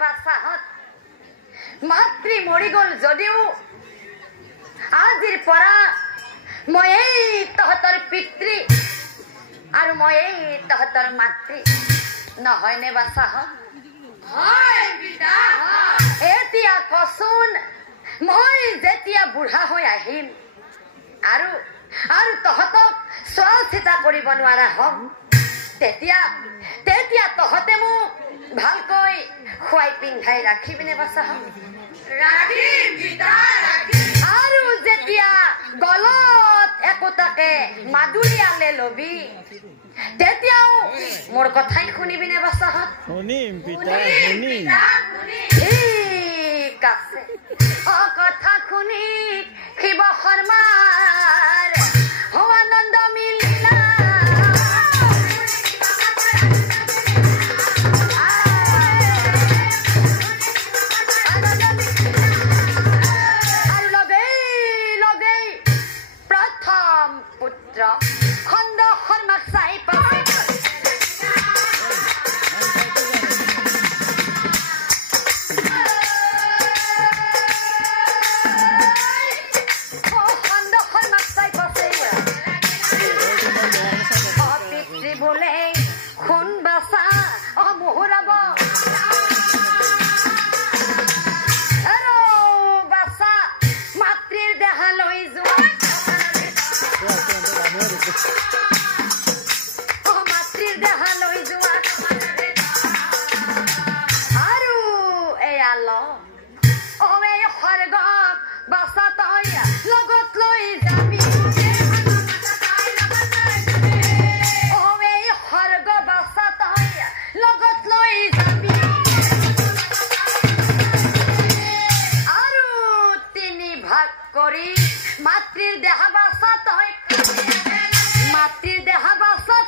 বাসাহত মাতৃ মৰি গ'ল যদিও আজিৰ পৰা মই এই তহঁতৰ পিতৃ আৰু মই এই তহঁতৰ মাতৃ নহয়নে বাসাহত হয় পিতা হয় এতিয়া কচোন মই যেতিয়া বুঢ়া হৈ আহিম আৰু আৰু তহঁতক চোৱা চিতা কৰিব নোৱাৰা হ'ম তেতিয়া তহঁতে মোক ভালকৈ খুৱাই পিন্ধাই ৰাখিবিনে বাসাহত ৰাখিম পিতা ৰাখিম আৰু যেতিয়া গলত একোটাকে মাদুলিয়ালে লবি তেতিয়াও মোৰ কথাই শুনিবিনে বাসাহত শুনিম পিতা শুনিম ঠিক আছে কথা শুনি শিৱ শৰ্মাৰ আনন্দ মিলিলা আৰু লগেই প্ৰথম পুত্ৰ খণ্ড শৰ্মাক চাই পাই বলে খুন বাসা মুহুৰাব বাসা মাতৃৰ দেহা লৈ যোৱা মাতৃৰ দেহা লৈ যোৱা আৰু এয়া ল এই স্বৰ্গক বাসা তই লগত লৈ যাবি লগত লৈ যাবি আৰু তিনি ভাগ কৰি মাতৃৰ দেহা বাসা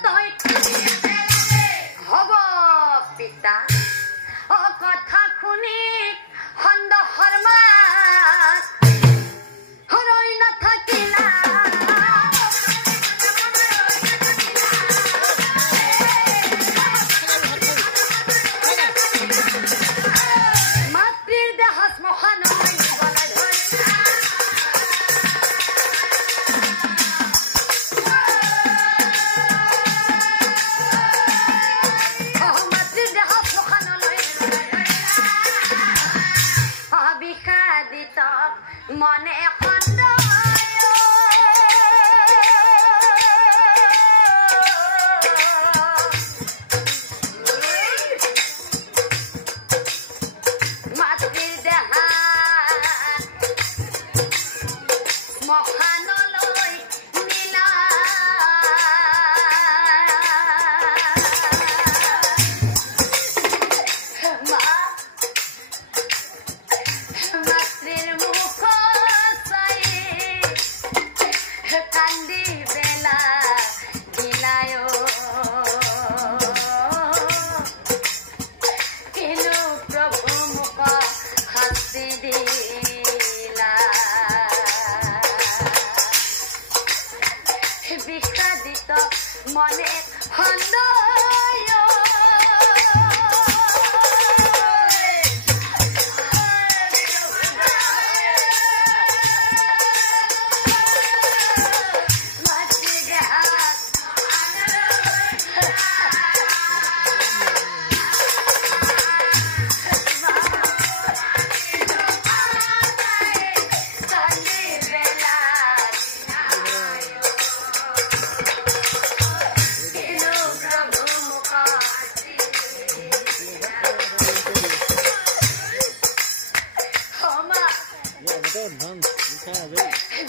তই হ'ব পিতা কথা শুনি খণ্ড শৰ্মা হৰৈ নাথাকিলা মনে খণ্ড মাতৃৰ দেহা শ্মশানলৈ নিলা মাতৃৰ মুখ কান্দি বেলা দিলায় কিনো প্ৰভু মোক শাস্তি দিলা বিষাদিত মনে খণ্ড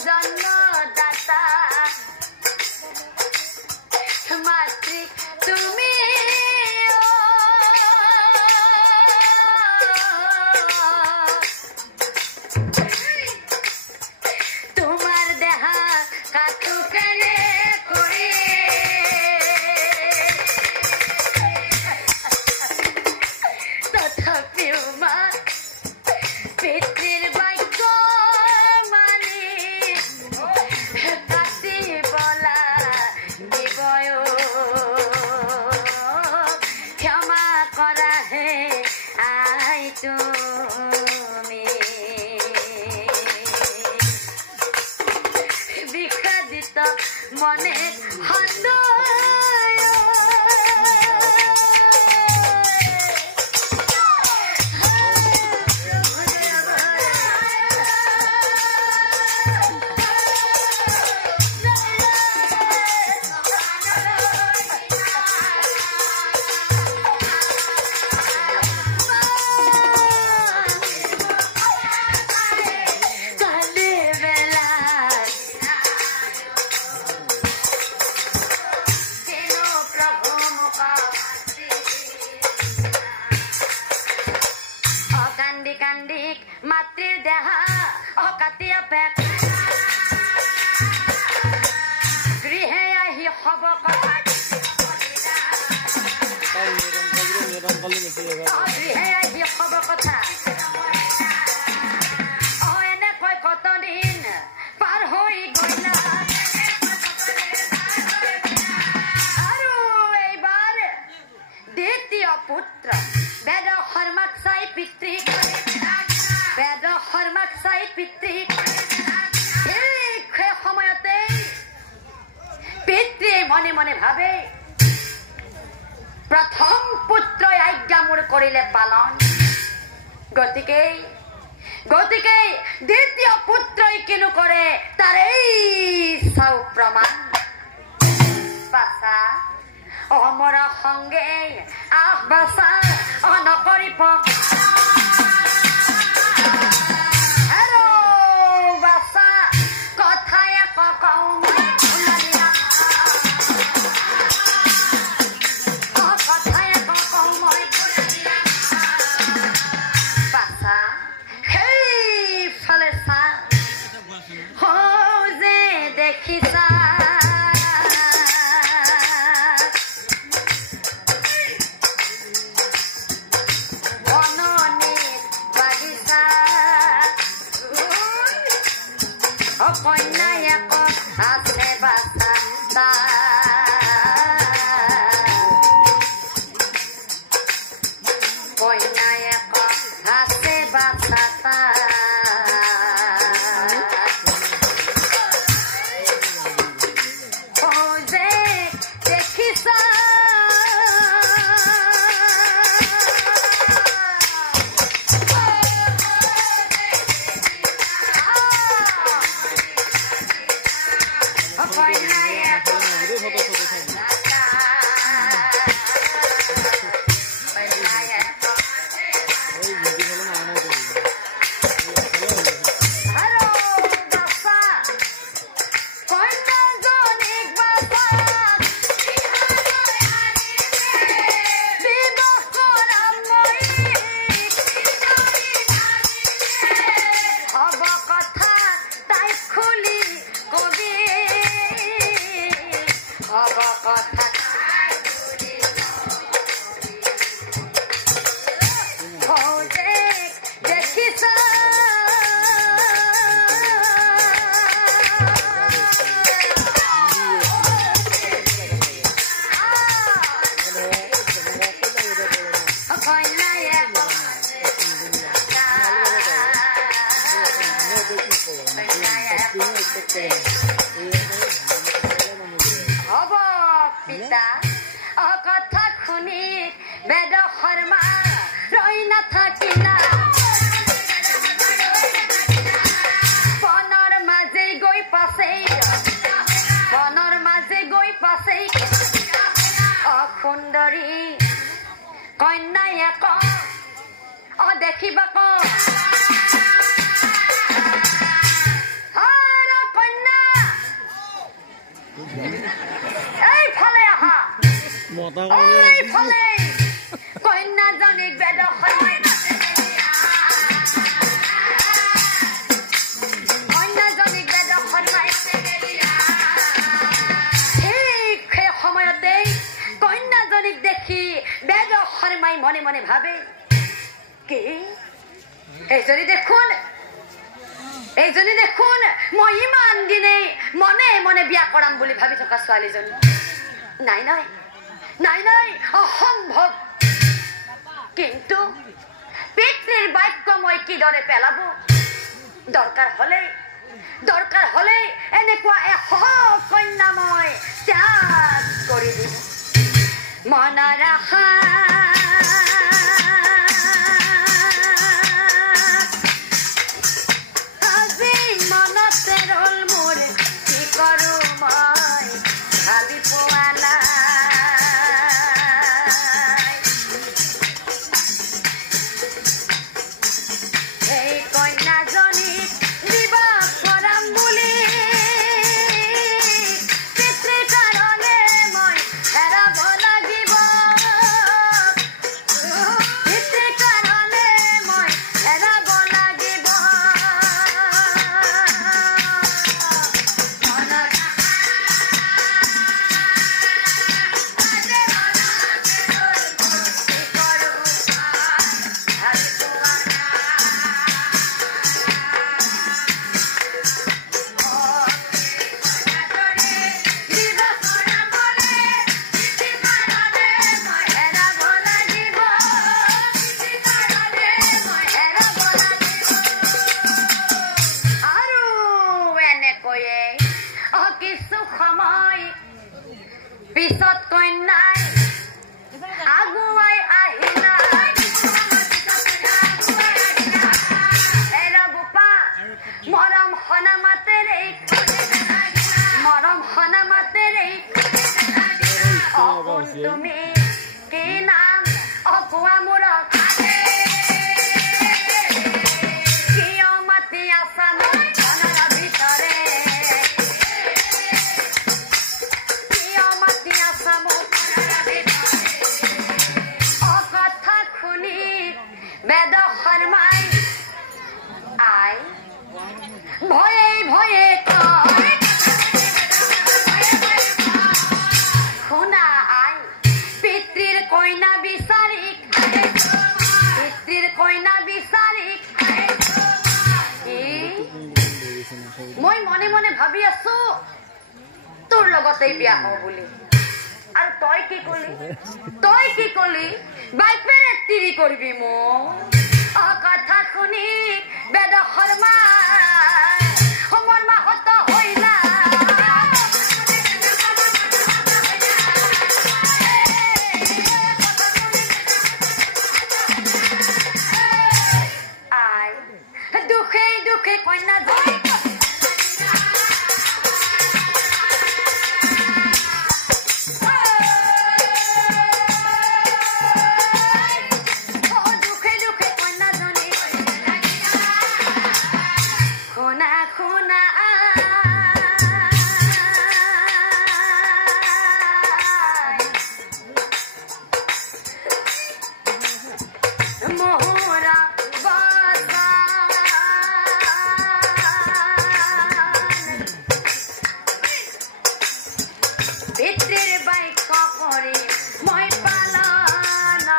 জন্মদাতা মাতৃ তুমি তোমাৰ দেহা কাটু কেনে কৰে তথাপিও মা পিতৃৰ বাক্য মানি কাটিবলা দিবয় ক্ষমা কৰাহে আই তুমি বিষাদিত মনে মাতৃৰ দেহা অকাতিয়া পেট গৃহে আহি হব কথা গৃহে আহি হব কথা এনেকৈ কত দিন পাৰ হৈ গলা আৰু এইবাৰ দ্বিতীয় পুত্ৰ বেদ শৰ্মাক চাই পিতৃ বেদ শৰ্মাক চাই পিতৃ সেই সময়তে পিতৃয়ে মনে মনে ভাবে প্ৰথম পুত্ৰই আজ্ঞা মোৰ কৰিলে পালন গতিকে দ্বিতীয় পুত্ৰই কিনো কৰে তাৰেই চাও প্ৰমাণ বাছা অমৰ সংগে আহ বাছা নকৰিব হব পিতা অকথা শুনি বেদ শৰ্মা ৰৈ নাথাকিলা বনৰ মাজে গৈ পাছে অসুন্দৰী কন্যাই এক দেখিবা কন্যাজনীক বেদ শৰ্মাই সেই সময়তে কন্যাজনীক দেখি বেদ শৰ্মাই মনে মনে ভাবে কি এইজনী দেখোন মই ইমান দিনে মনে মনে বিয়া কৰাম বুলি ভাবি থকা ছোৱালীজনী নাই অসম্ভৱ কিন্তু পিতৃ পিতৃৰ বাক্য মই কিদৰে পেলাবো দৰকাৰ হলে এনেকুৱা কন্যা মই ত্যাগ কৰি দিম মনৰ আশা আজি মনতে ৰল মোৰ কি কৰো মই ভাবি পোৱা নাই এই কন্যাজনীক বিবাহ কৰাম বুলি পিতৃৰ কাৰণে মই হেৰাব লাগিব পিতৃৰ কাৰণে মই হেৰাব লাগিব পিছত কন্যাই আগুৱাই আহিলা এৰা বোপা মৰম হনা মাতেৰে অগুণ তুমি কি নাম অকুৱা মূৰক কিয় মাতি আছা মোৰ মনৰ ভিতৰে অকথা শুনি বেদ শৰ্মাই আই ভয়ে ভয়ে কয় শুনা আই পিতৃৰ কইনা বিচাৰি মই মনে মনে ভাবি আছো তোৰ লগতে বিয়া হওঁ বুলি আৰু তই কি কলি বাইপেৰে তিৰি কৰিবি মোক কথা শুনি বেদ শৰ্মা সময় মাহত হইলা আই দুখে দুখে কন্যা পিতৃৰ বাক্য কৰি মই পালনা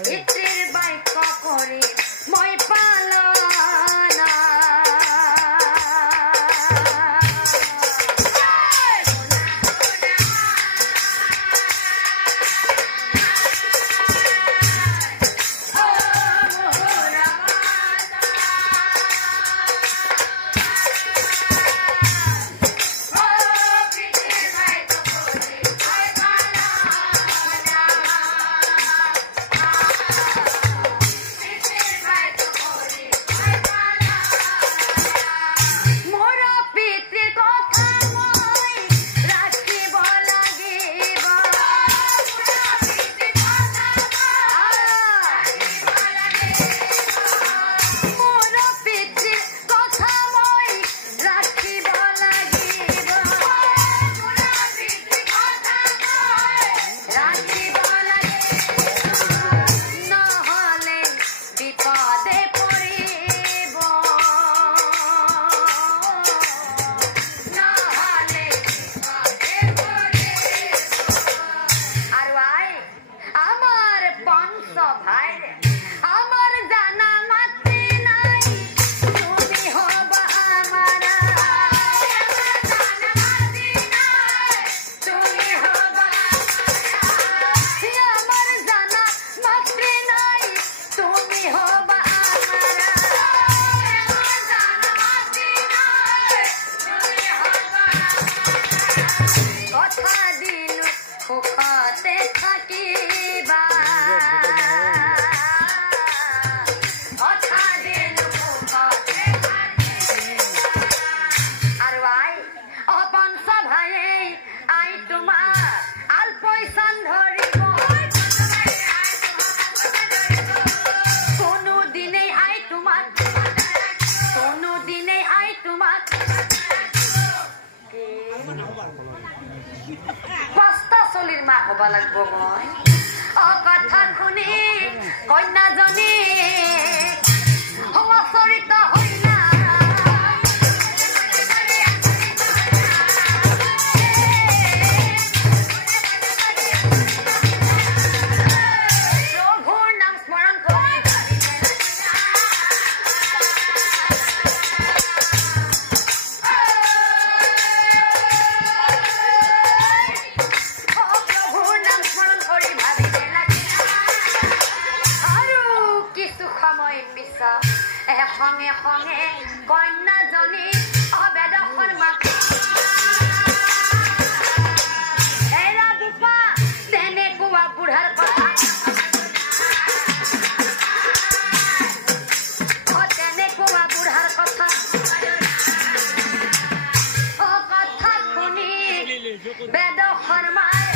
পিতৃৰ বাক্য কৰি মই পালনা সুখতে থাকিবা আৰু আই অপঞ্চ ভায়ে আই তোমাৰ আলপৈচান ধৰিব কোনোদিনেই আই তোমাক কষ্ট চলিৰ মা হ'ব লাগিব মই কথা শুনি কন্যাজনী সংচৰিত হৈনা প্ৰভুৰ নাম স্মৰণ কৰি সঙ্গে সঙ্গে কন্যাজনী অবেদখন মাত এৰা গোপা তেনেকুৱা বুঢ়াৰ কথা তেনেকুৱা বুঢ়াৰ কথা কথা শুনি বেদ শৰ্মাই